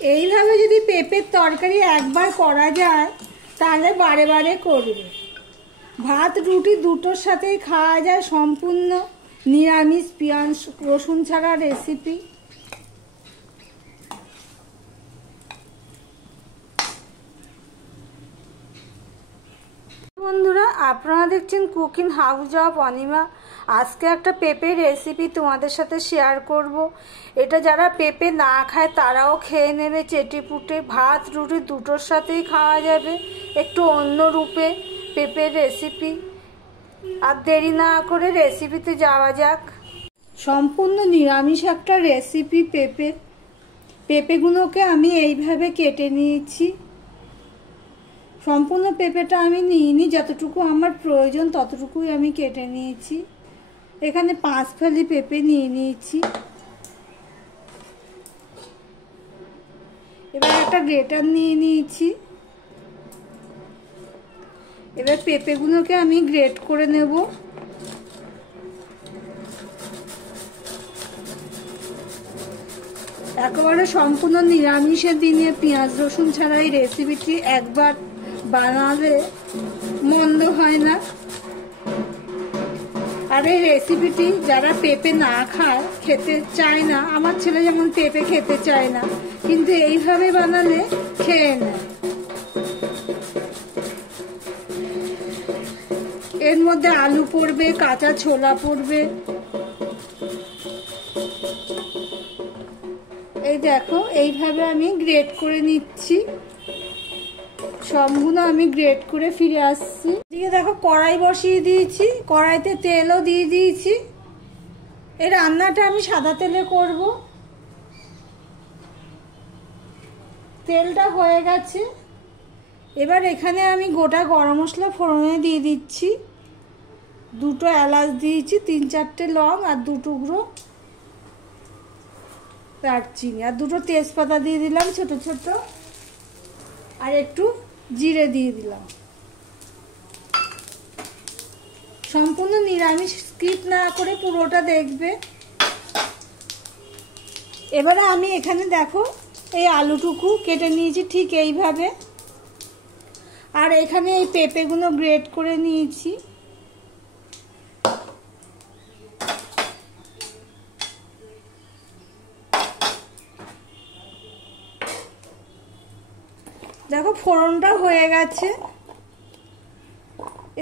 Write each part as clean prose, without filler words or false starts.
এইভাবে যদি পেঁপের তরকারি একবার করা যায় তাহলে বারে বারে করবে। ভাত রুটি দুটোর সাথেই খাওয়া যায়, সম্পূর্ণ নিরামিষ পেঁয়াজ রসুন ছাড়া রেসিপি। বন্ধুরা, আপনারা দেখছেন কুকিং হাউস অফ অনিমা। আজকে একটা পেঁপের রেসিপি তোমাদের সাথে শেয়ার করব। এটা যারা পেঁপে না খায় তারাও খেয়ে নেবে চেটেপুটে, ভাত রুটি দুটোর সাথেই খাওয়া যাবে, একটু অন্য রূপে পেঁপের রেসিপি। আর দেরি না করে রেসিপিতে যাওয়া যাক। সম্পূর্ণ নিরামিষ একটা রেসিপি পেঁপের। পেঁপেগুলোকে আমি এইভাবে কেটে নিয়েছি। সম্পূর্ণ পেঁপেটা আমি নিইনি, যতটুকু আমার প্রয়োজন ততটুকুই আমি কেটে নিয়েছি। এখানে 5 ফালি পেঁপে নিয়ে নিয়েছি। এবার একটা গ্রেটার নিয়ে নিয়েছি। এবার পেঁপেগুলোকে আমি গ্রেট করে নেব। একেবারে সম্পূর্ণ নিরামিষের দিনে পেঁয়াজ রসুন ছাড়া এই রেসিপিটি একবার বানালে মন্দ হয় না। আর এই রেসিপিটি যারা পেঁপে না খায়, খেতে চায় না, আমার ছেলে যেমন পেঁপে খেতে চায় না, কিন্তু এইভাবে বানালে খেয়ে নেয়। এর মধ্যে আলু পড়বে, কাঁচা ছোলা পড়বে। এই দেখো, এইভাবে আমি গ্রেট করে নিচ্ছি। সবগুলো আমি গ্রেট করে ফিরে আসছি। এদিকে দেখো কড়াই বসিয়ে দিয়েছি, কড়াইতে তেলও দিয়ে দিয়েছি। এই রান্নাটা আমি সাদা তেলে করব। তেলটা হয়ে গেছে। এবার এখানে আমি গোটা গরম মশলা ফোড়নে দিয়ে দিচ্ছি। 2টো এলাচ দিয়েছি, 3-4টে লং আর 2 টুকরো দারচিনি, আর 2টো তেজপাতা দিয়ে দিলাম ছোট ছোট, আর একটু জিরে দিয়ে দিলাম। সম্পূর্ণ নিরামিষ, স্কিপ না করে পুরোটা দেখবে। এবারে আমি এখানে দেখো এই আলুটুকু কেটে নিয়েছি ঠিক এইভাবে, আর এখানে এই পেঁপেগুলো গ্রেট করে নিয়েছি। দেখো ফোড়নটা হয়ে গেছে।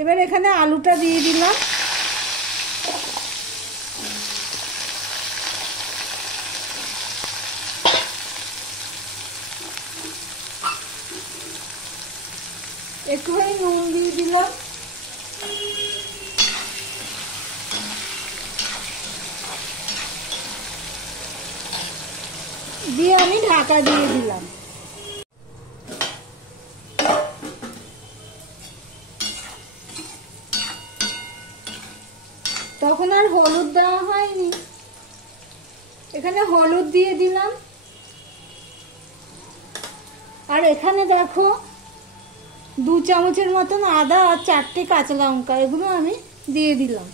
এবার এখানে আলুটা দিয়ে দিলাম। একটুখানি নুন দিয়ে দিলাম। দিয়ে আমি ঢাকা দিয়ে দিলাম। তখন আর হলুদ দেওয়া হয়নি, এখানে হলুদ দিয়ে দিলাম। আর এখানে দেখো 2 চামচের মতন আদা আর 4টে কাঁচা লঙ্কা, এগুলো আমি দিয়ে দিলাম।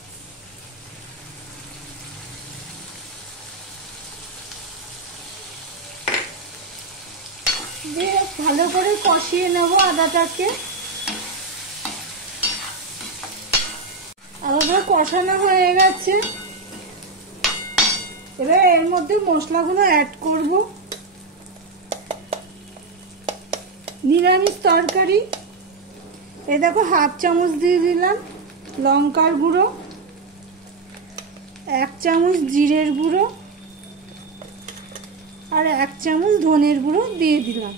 দিয়ে ভালো করে কষিয়ে নেব আদাটাকে। আলাদা কষানো হয়ে গেছে। এবার এর মধ্যে মশলাগুলো অ্যাড করব। নিরামিষ তরকারি। এই দেখো 1/2 চামচ দিয়ে দিলাম লঙ্কার গুঁড়ো, 1 চামচ জিরের গুঁড়ো, আর 1 চামচ ধনের গুঁড়ো দিয়ে দিলাম।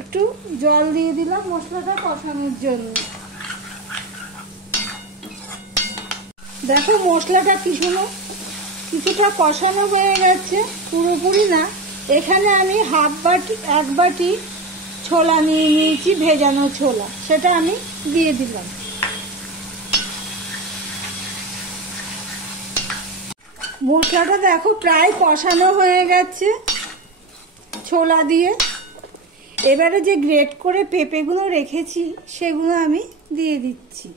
একটু জল দিয়ে দিলাম মশলাটা কষানোর জন্য। দেখো মশলাটা কিছুটা কষানো হয়ে গেছে, পুরোপুরি না। এখানে আমি 1 বাটি ছোলা নিয়ে নিয়েছি, ভেজানো ছোলা, সেটা আমি দিয়ে দিলাম। মশলাটা দেখো প্রায় কষানো হয়ে গেছে ছোলা দিয়ে। এবারে যে গ্রেট করে পেঁপেগুলো রেখেছি সেগুলো আমি দিয়ে দিচ্ছি।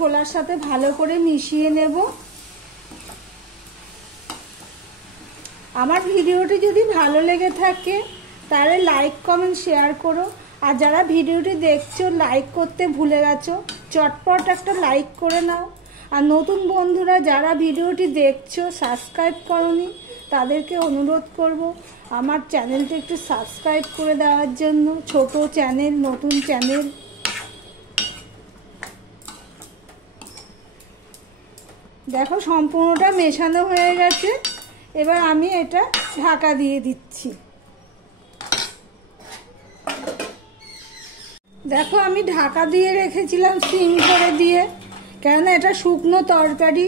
ছোলার সাথে ভালো করে মিশিয়ে নেব। আমার ভিডিওটি যদি ভালো লেগে থাকে তাহলে লাইক কমেন্ট শেয়ার করো। আর যারা ভিডিওটি দেখছো লাইক করতে ভুলে গেছো, চটপট একটা লাইক করে নাও। আর নতুন বন্ধুরা যারা ভিডিওটি দেখছো সাবস্ক্রাইব করোনি, তাদেরকে অনুরোধ করব আমার চ্যানেলটি একটু সাবস্ক্রাইব করে দেওয়ার জন্য। ছোট চ্যানেল, নতুন চ্যানেল। দেখো সম্পূর্ণটা মেশানো হয়ে গেছে। এবার আমি এটা ঢাকা দিয়ে দিচ্ছি। দেখো আমি ঢাকা দিয়ে রেখেছিলাম সিম করে দিয়ে, কেননা এটা শুকনো তরকারি।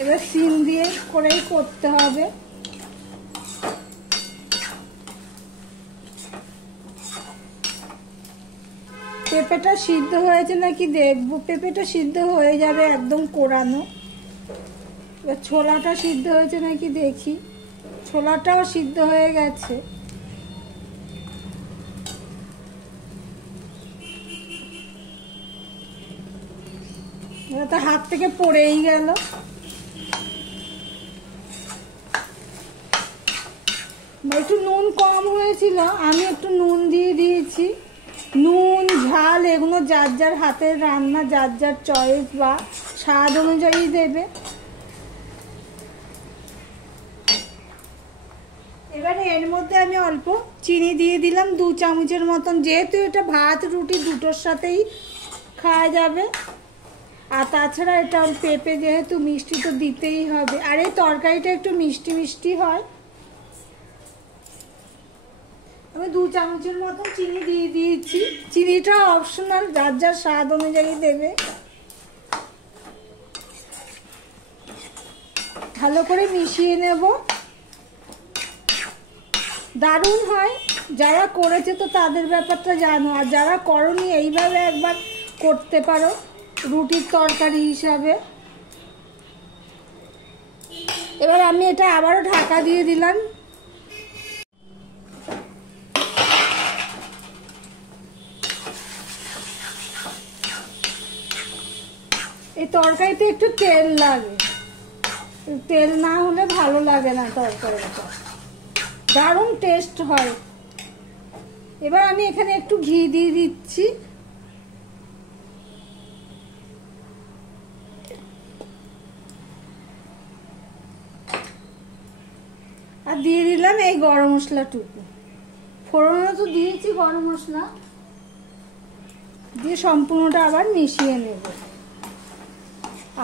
এবার সিম দিয়ে করেই করতে হবে। পেঁপেটা সিদ্ধ হয়েছে নাকি দেখবো। পেঁপেটা সিদ্ধ হয়ে যাবে একদম কোরানো। এবার ছোলাটা সিদ্ধ হয়েছে নাকি দেখি। ছোলাটাও সিদ্ধ হয়ে গেছে। এবার তো হাত থেকে পড়েই গেল। একটু নুন কম হয়েছিল, আমি একটু নুন দিয়ে দিয়েছি। নুন ঝাল এগুলো যার যার হাতের রান্না, যার যার চয়েস বা স্বাদ অনুযায়ী দেবে। এবারে এর মধ্যে আমি অল্প চিনি দিয়ে দিলাম 2 চামচের মতন, যেহেতু এটা ভাত রুটি দুটোর সাথেই খাওয়া যাবে। আর তাছাড়া এটা পেঁপে যেহেতু মিষ্টি তো দিতেই হবে। আর এই তরকারিটা একটু মিষ্টি মিষ্টি হয়। আমি 2 চামচের মতন চিনি দিয়ে দিয়েছি। চিনিটা অপশনাল, যার যার স্বাদ অনুযায়ী দেবে। ভালো করে মিশিয়ে নেব। দারুণ হয়। যারা করেছে তো তাদের ব্যাপারটা জানো, আর যারা করনি এইভাবে একবার করতে পারো রুটির তরকারি হিসাবে। এবার আমি এটা আবারও ঢাকা দিয়ে দিলাম। এই তরকারিতে একটু তেল লাগে, তেল না হলে ভালো লাগে না তরকারিটা। দারুণ টেস্ট হয়। এবার আমি এখানে একটু ঘি দিয়ে দিচ্ছি। আর দিয়ে দিলাম এই গরম মশলাটুকু। ফোড়নে তো দিয়েছি গরম মশলা দিয়ে সম্পূর্ণটা আবার মিশিয়ে নেব।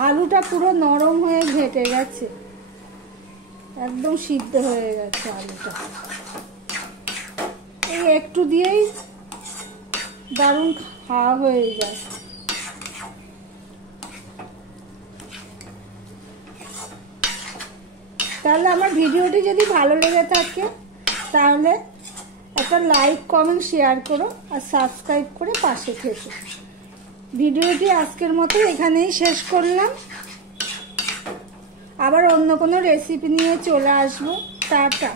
আলুটা পুরো নরম হয়ে ঘেটে গেছে, একদম সিদ্ধ হয়ে গেছে আলুটা। এই একটু দিয়েই দারুণ খাওয়া হয়ে যায়। তাহলে আমার ভিডিওটি যদি ভালো লেগে থাকে তাহলে একটা লাইক কমেন্ট শেয়ার করো আর সাবস্ক্রাইব করে পাশে থেকো। ভিডিওটি আজকের মতো এখানেই শেষ করলাম। আবার অন্য কোনো রেসিপি নিয়ে চলে আসবো। টাটা।